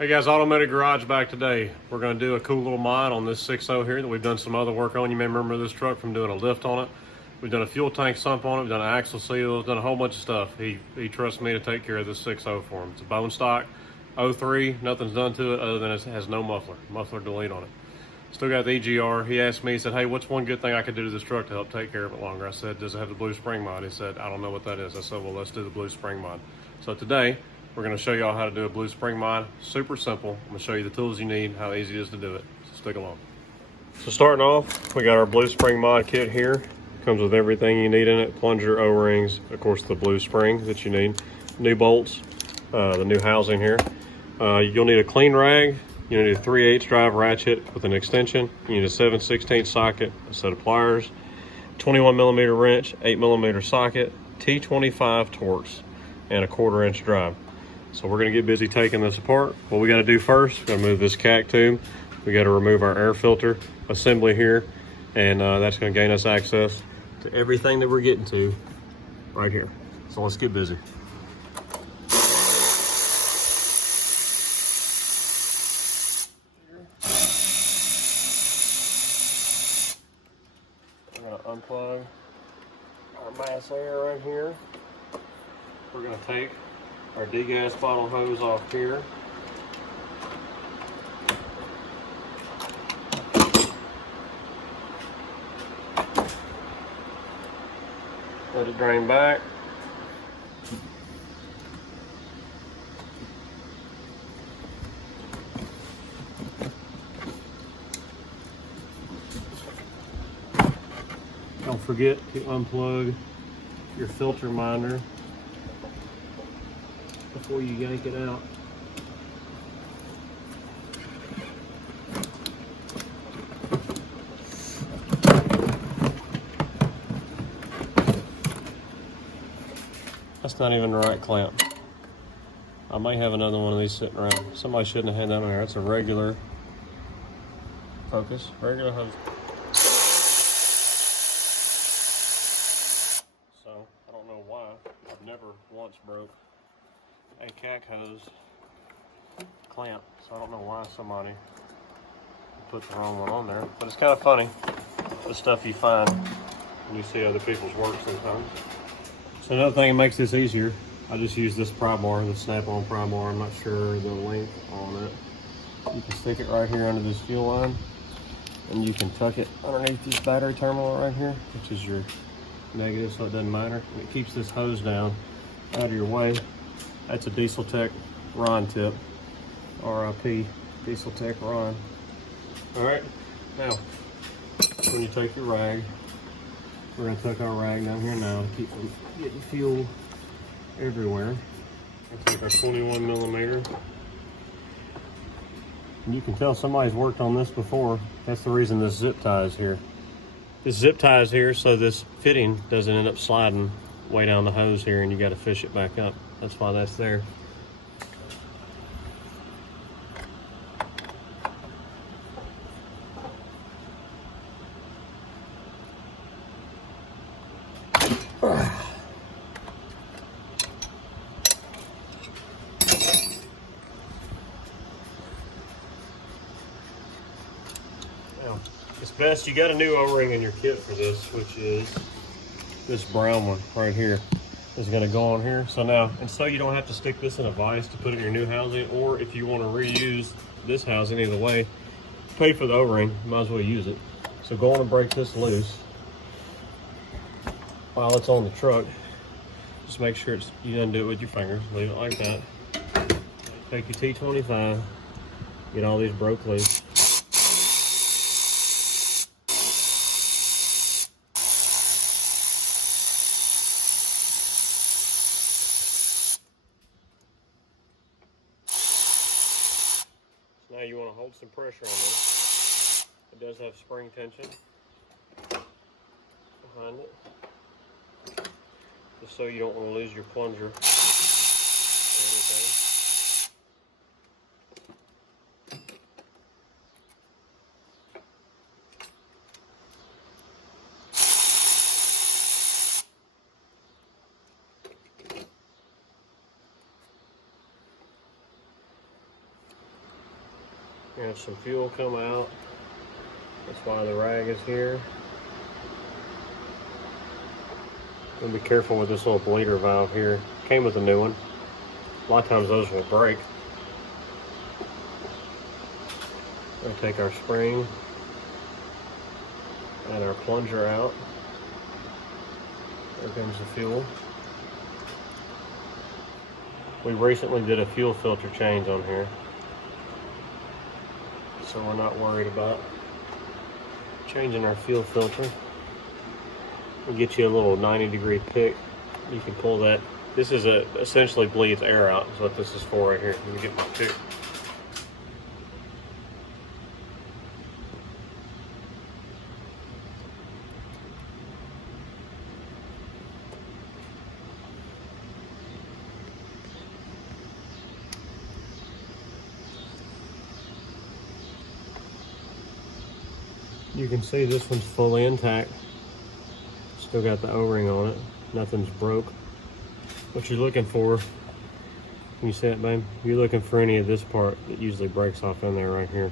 Hey guys, Automated Garage back today. We're going to do a cool little mod on this 6.0 here that we've done some other work on. You may remember this truck from doing a lift on it. We've done a fuel tank sump on it, we've done an axle seal, we've done a whole bunch of stuff. He trusts me to take care of this 6.0 for him. It's a bone stock, 03, nothing's done to it other than it has no muffler delete on it. Still got the EGR. He asked me, he said, hey, what's one good thing I could do to this truck to help take care of it longer? I said, does it have the blue spring mod? He said, I don't know what that is. I said, well, let's do the blue spring mod. So today, we're going to show y'all how to do a blue spring mod. Super simple. I'm going to show you the tools you need, how easy it is to do it. So stick along. So starting off, we got our blue spring mod kit here. Comes with everything you need in it. Plunger, O-rings, of course the blue spring that you need. New bolts, the new housing here. You'll need a clean rag. You need a 3/8 drive ratchet with an extension. You need a 7/16 socket, a set of pliers, 21mm wrench, 8mm socket, T25 Torx, and a 1/4 inch drive. So we're gonna get busy taking this apart. What we gotta do first, we're gonna move this CAC tube. We gotta remove our air filter assembly here, and that's gonna gain us access to everything that we're getting to right here. So let's get busy. We're gonna unplug our mass air right here. We're gonna take our degas bottle hose off here. Let it drain back. Don't forget to unplug your filter minder before you yank it out. That's not even the right clamp. I might have another one of these sitting around. Somebody shouldn't have had that one there. That's a regular focus, regular hose. So, I don't know why. I've never once broke a CAC hose clamp, so I don't know why somebody put the wrong one on there. But it's kind of funny, the stuff you find when you see other people's work sometimes. So another thing that makes this easier, I just use this pry bar, the snap-on pry bar. I'm not sure the length on it. You can stick it right here under this fuel line, and you can tuck it underneath this battery terminal right here, which is your negative, so it doesn't matter. And it keeps this hose down out of your way. That's a Diesel Tech Ron tip. RIP Diesel Tech Ron. All right, now when you take your rag, we're gonna tuck our rag down here now to keep from getting fuel everywhere. We'll take our 21mm. And you can tell somebody's worked on this before. That's the reason this zip tie is here. This zip tie is here so this fitting doesn't end up sliding way down the hose here and you gotta fish it back up. That's why that's there. Now, it's best you got a new O-ring in your kit for this, which is this brown one right here. Is going to go on here. So now, and so you don't have to stick this in a vise to put in your new housing, or if you want to reuse this housing, either way, pay for the O-ring, might as well use it. So go on and break this loose while it's on the truck. Just make sure you undo it with your fingers, leave it like that. Take your T25, get all these broke loose. Now you want to hold some pressure on this. It does have spring tension behind it, just so you don't want to lose your plunger or anything. We have some fuel come out. That's why the rag is here. And be careful with this little bleeder valve here. Came with a new one. A lot of times those will break. We'll take our spring and our plunger out. There comes the fuel. We recently did a fuel filter change on here, so we're not worried about changing our fuel filter. We'll get you a little 90-degree pick. You can pull that. This is essentially bleeds air out, is what this is for right here. Let me get my pick. You can see this one's fully intact. Still got the O-ring on it. Nothing's broke. What you're looking for, can you see it, babe? You're looking for any of this part that usually breaks off in there right here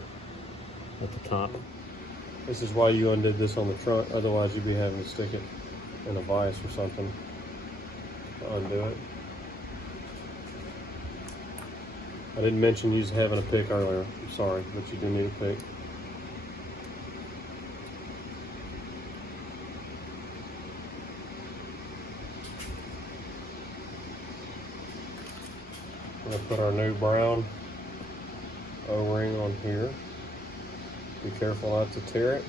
at the top. This is why you undid this on the front. Otherwise you'd be having to stick it in a vise or something to undo it. I didn't mention you having a pick earlier. I'm sorry, but you do need a pick. I'm going to put our new brown O-ring on here. Be careful not to tear it.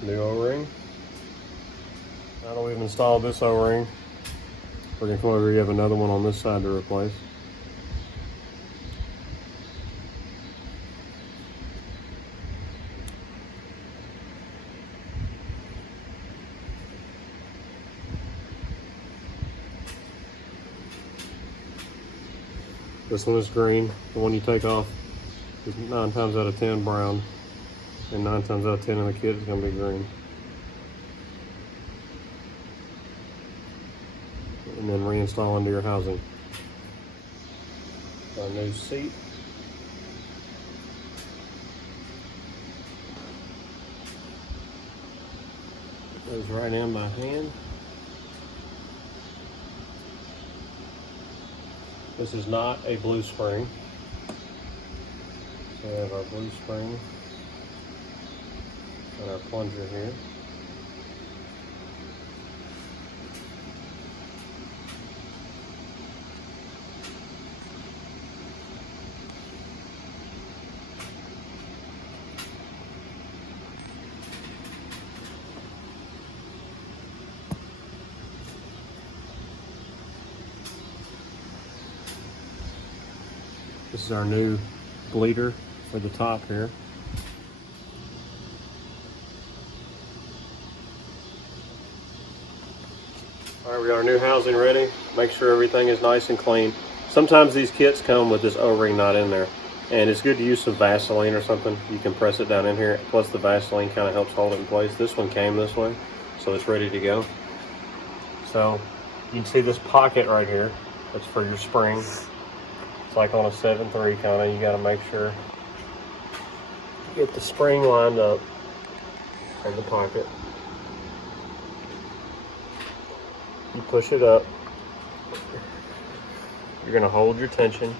New O-ring. Now that we've installed this O-ring, we're going to come over here. You have another one on this side to replace. This one is green. The one you take off is 9 times out of 10 brown, and 9 times out of 10 of the kids is going to be green. And then reinstall into your housing. Our new seat. Goes right in by hand. This is not a blue spring. So we have our blue spring and our plunger here. This is our new bleeder for the top here. All right, we got our new housing ready. Make sure everything is nice and clean. Sometimes these kits come with this O-ring not in there, and it's good to use some Vaseline or something. You can press it down in here, plus the Vaseline kind of helps hold it in place. This one came this way, so it's ready to go. So you can see this pocket right here. That's for your spring. It's like on a 7-3 kind of. You got to make sure you get the spring lined up in the pocket. You push it up. You're going to hold your tension.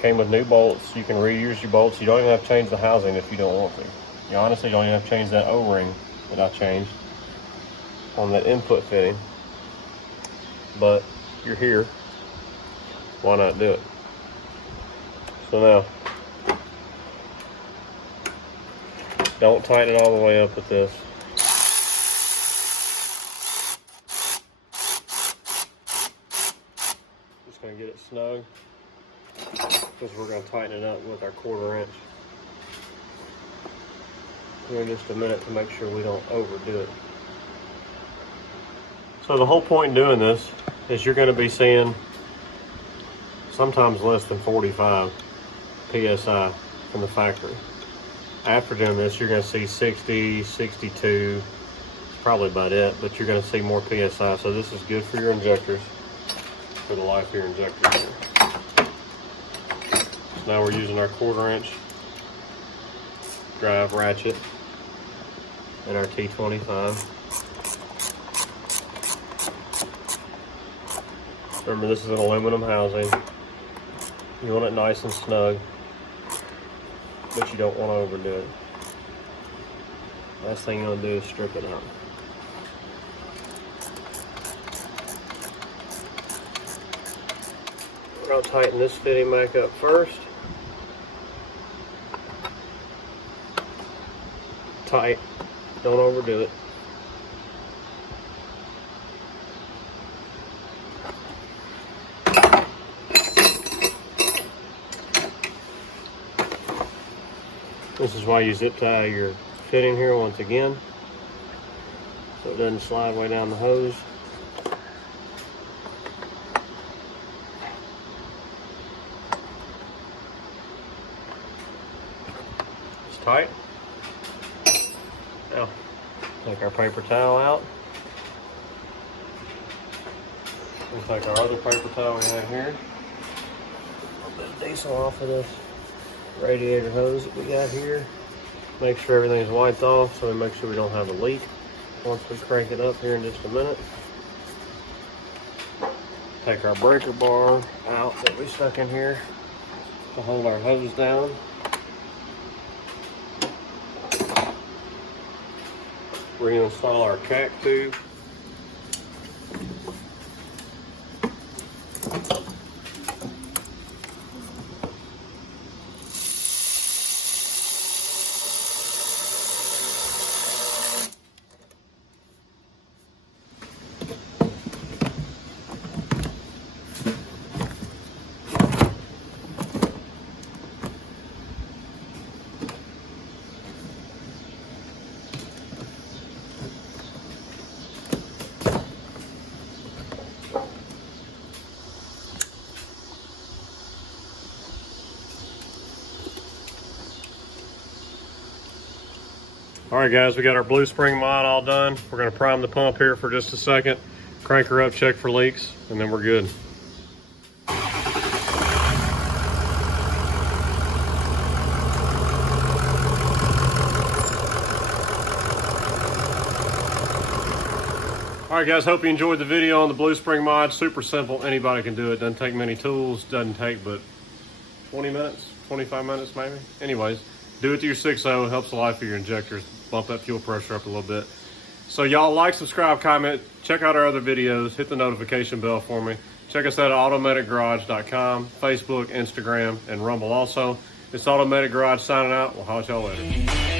Came with new bolts. You can reuse your bolts. You don't even have to change the housing if you don't want to. You honestly don't even have to change that O-ring that I changed on that input fitting. But you're here. Why not do it? So now, don't tighten it all the way up with this. Just going to get it snug, because we're going to tighten it up with our 1/4 inch here in just a minute to make sure we don't overdo it. So the whole point in doing this is you're going to be seeing sometimes less than 45 PSI from the factory. After doing this, you're going to see 60, 62, probably about it, but you're going to see more PSI. So this is good for your injectors, for the life of your injectors. So now we're using our 1/4 inch drive ratchet and our T25. Remember, this is an aluminum housing. You want it nice and snug, but you don't want to overdo it. Last thing you want to do is strip it out. We're going to tighten this fitting back up first. Tight, don't overdo it. This is why you zip tie your fitting here once again, so it doesn't slide way down the hose. It's tight. Now, take our paper towel out. We'll take our other paper towel we have here. A little bit of diesel off of this radiator hose that we got here. Make sure everything's wiped off, so we make sure we don't have a leak once we crank it up here in just a minute. Take our breaker bar out that we stuck in here to hold our hose down. Reinstall our cack tube. All right, guys, we got our Blue Spring mod all done. We're gonna prime the pump here for just a second, crank her up, check for leaks, and then we're good. All right, guys, hope you enjoyed the video on the Blue Spring mod. Super simple, anybody can do it. Doesn't take many tools, doesn't take but 20 minutes, 25 minutes maybe. Anyways, do it to your 6.0, it helps the life of your injectors, bump that fuel pressure up a little bit. So y'all like, subscribe, comment, check out our other videos, hit the notification bell for me. Check us out at automedicgarage.com, Facebook, Instagram, and Rumble also. It's Automatic Garage signing out. We'll holler at y'all later.